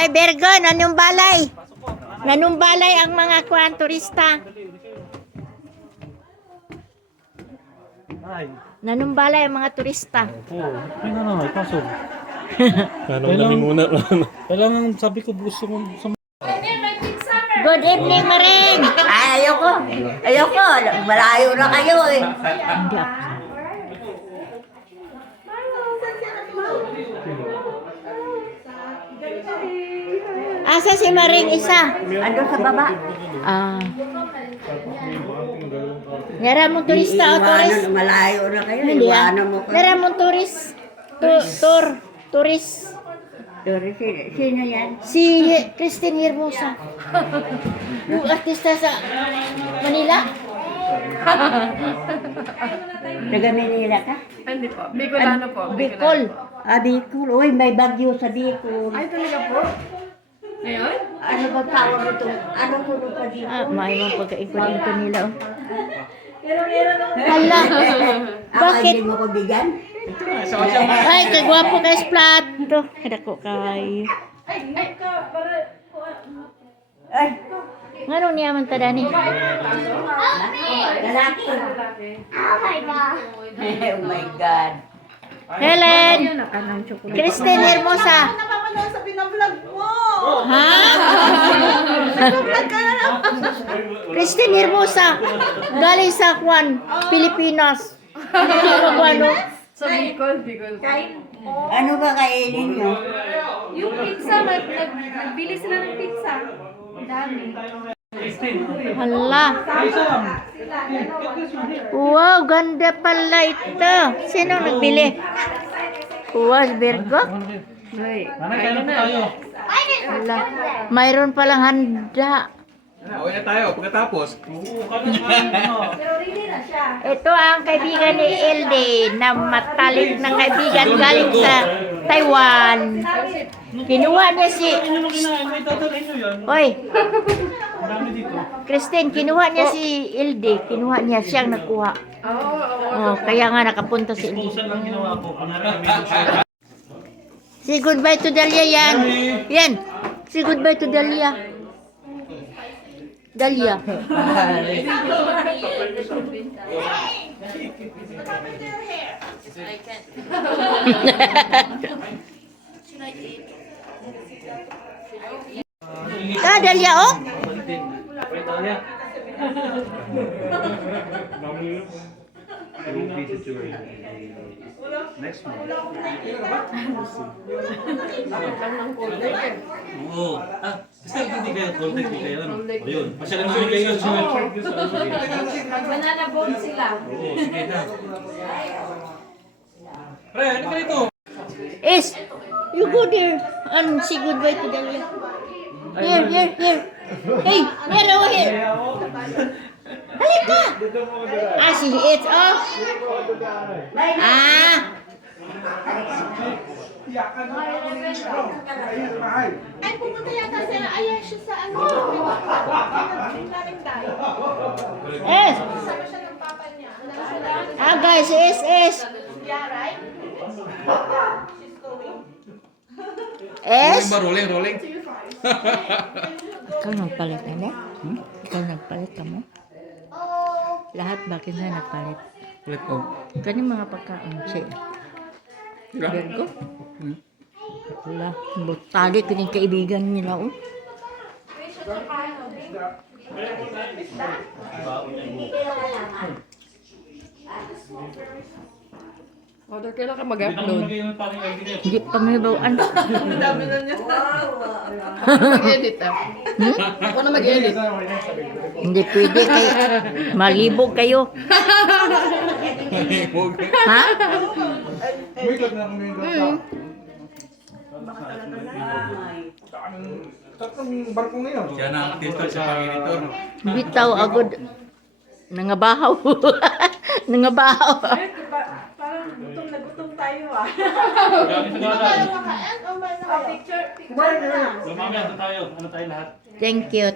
Ay, Virgo, nanumbalay. Nanumbalay ang mga kuwan turista. Nanumbalay ang mga turista. Oo, ay na, kaso. Tanong kami muna. Kailangan sabi ko gusto ko sa Good evening, Maring. Ay, ayoko. Malayo na kayo eh. Hindi ako. Asa si Maring isa? Ando sa baba. Ah. Nara mong turista o tourist? Malayo na kayo. Hindi ah. Iwanan mo ko. Nara mong tourist. Tourist. Sino yan? Si Christine Hermosa. Yung artista sa Manila. Taga Manila ka? Hindi po. Bicolano po. Bicol. Bicol. Uy, may bagyo sa Bicol. Ay, talaga po? Ngayon? Ano ba tawag ito? Anong puno pa dito? May mga pagkain-ko nila. Oh. Hala. Bakit? Hindi mo ko bigyan? Ay, kagwapo kay Splato. Kada ko kay. Ay, Ngano niya man tadani? lalaki. Oh my God. Helen. Christine Hermosa. Napapanood sa pinablog mo! Ha? Christine Hermosa. Galing sa Kwan, Pilipinas. Ano? Sa Bicol. Ano ba kainin nyo? Yung pizza, nagbili sila ng pizza. Dami. Hala. Wow, ganda pala ito. Sino nagbili? Wow, Virgo? kailan po tayo? Hala. Mayroon palang handa. Uwi na tayo pagkatapos. Ito ang kaibigan ni LD na matalik na kaibigan galing sa Taiwan. Kinuha niya si... Oy! Christine, kinuha niya si LD. Kinuha niya, siyang nakuha. Oh, kaya nga nakapunta si LD. Pusan lang ginawa ko. Say goodbye to Dalia yan. Yan. Say goodbye to Dalia. Dalia. Dalia, oh. Next month. Oo. Gusto hindi kayo contact ni kayo. Ayun. Masyadong namin kayo. Banana boat sila. Oo, sige na. Pre, ano ka rito? Is, you go there and say goodbye to Dalia. Here. Hey, here, over here. Halika! Si It's, oh. Ay, pumunta yata sila. Ayan siya sa ano. Yes. Sama siya ng papa niya. Guys, is. Yeah, right? Es. Rolling. Ikaw nagpalit na niya? Ikaw nagpalit ka mo? Lahat bakit na nagpalit? Ulit ko. Kani mga pagkain siya. Virgo? Wala. Butali ka ng kaibigan nila, oh. Order kailan ka mag-upload? Hindi pa may bawaan. Dami na niya. Ako na mag-edit ah. Ako na mag-edit. Hindi pwede kayo. Malibog kayo. Ha? Siya na ang artista sa Panginoon. Bitaw agad. Nangabahaw. Nangabahaw. Parang gutom na gutom tayo ah. Picture. Lumamaya tayo. Ano tayo lahat? Thank you,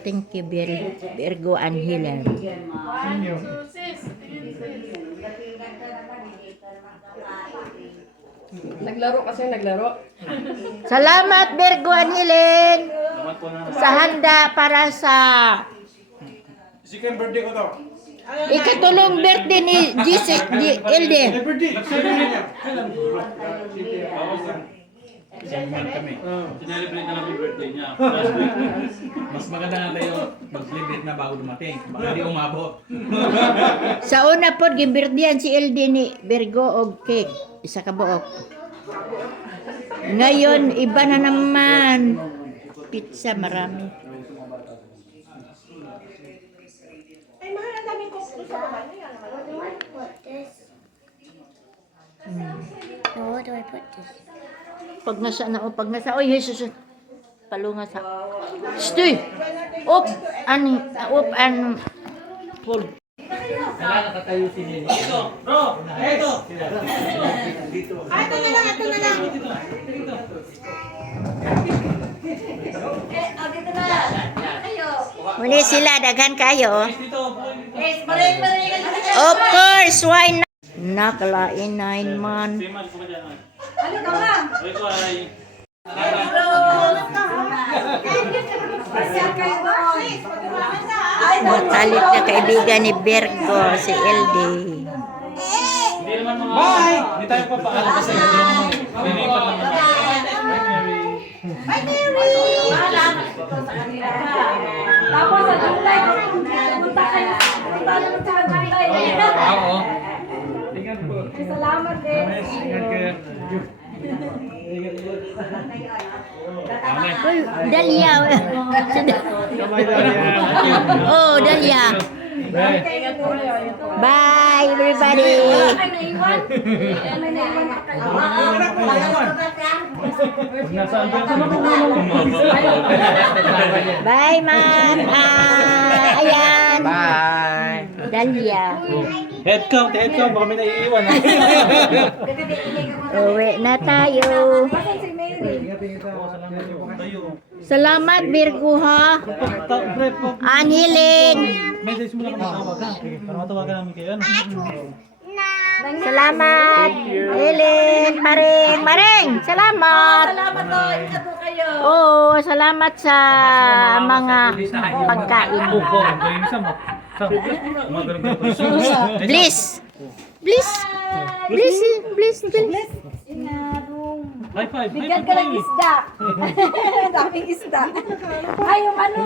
Virgo and Helen. Naglaro kasi naglaro. Salamat, Virgo Anilin, Salamat po na. sa handa para sa Second birthday ko to. ikatulong birthday ni LD. Birthday. Sinimpan kami. Sinelebrate na namin yung birthday niya. Last week. Mas maganda nga tayo mag-celebrate na bago dumating. Baka di umabot. Sa una po, gimbirdihan si LD ni Virgo og cake. Isa ka buok. Ngayon, iba na naman. Pizza, marami. Where do I put this? Pag nasa, oy, Jesus, palunga sa. Stoy! Up! Hold. Ito, bro! Ito! Ito na lang. Muni sila, daghan kayo. Dito, Of course, why not? Nakalain 9 months. Simas po ka dyan. Halika nga! Ito ay... Matalit na kaibigan ni Virgo, si LD. Hindi naman mga... Bye! Hindi tayo papaalam kasi nilipat lang naman. Bye, Mary! Tapos sa July, punta kayo sa July. Oo. Salamat din. Uy, Dalia. Oh, Dalia. Bye, everybody. Ay, naiwan. May naiwan pa kayo. Nasaan ba ito? Bye, ma'am. Ayan. Bye. Dalia. Head count, baka may naiiwan. Uwi na tayo. Bakit si Mary? Salamat, Virgo, ha? Anhilin. Message mo lang kami tawag ha. Para matawagan namin kayo. Ano? Salamat. Helen, Maring. Salamat. Salamat po. Ingat po kayo. Oo, salamat sa mga pagkain. Opo, galing Sam. Sam, magaling ka. Bliss. High five. Bigyan ka ng isda. Daming isda. Ay, yung ano?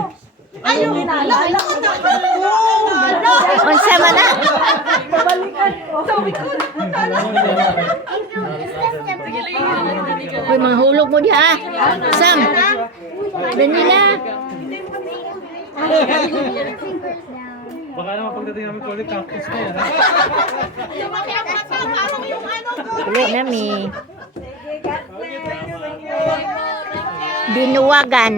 Ay, yung naalala ko na. Unsa man na? Babalikan ko. Sabi ko. Uy, mga hulog mo diha. Sam. Danila. Baka naman pagdating namin ko ulit, campus na yan. Uwi nami. Binuwagan.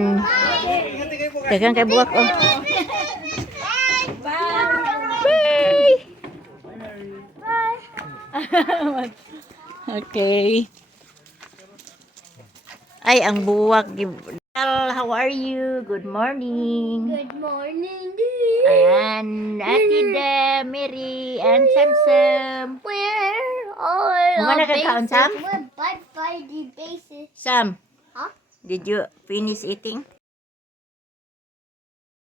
Dagang kay buwak oh. Bye. Okay. Ay, ang buwak. How are you? Good morning. Good morning. And Atida, Mary, and Sam. We're all Mana ka kaon, Sam? We're by the bases. Sam, Huh? did you finish eating?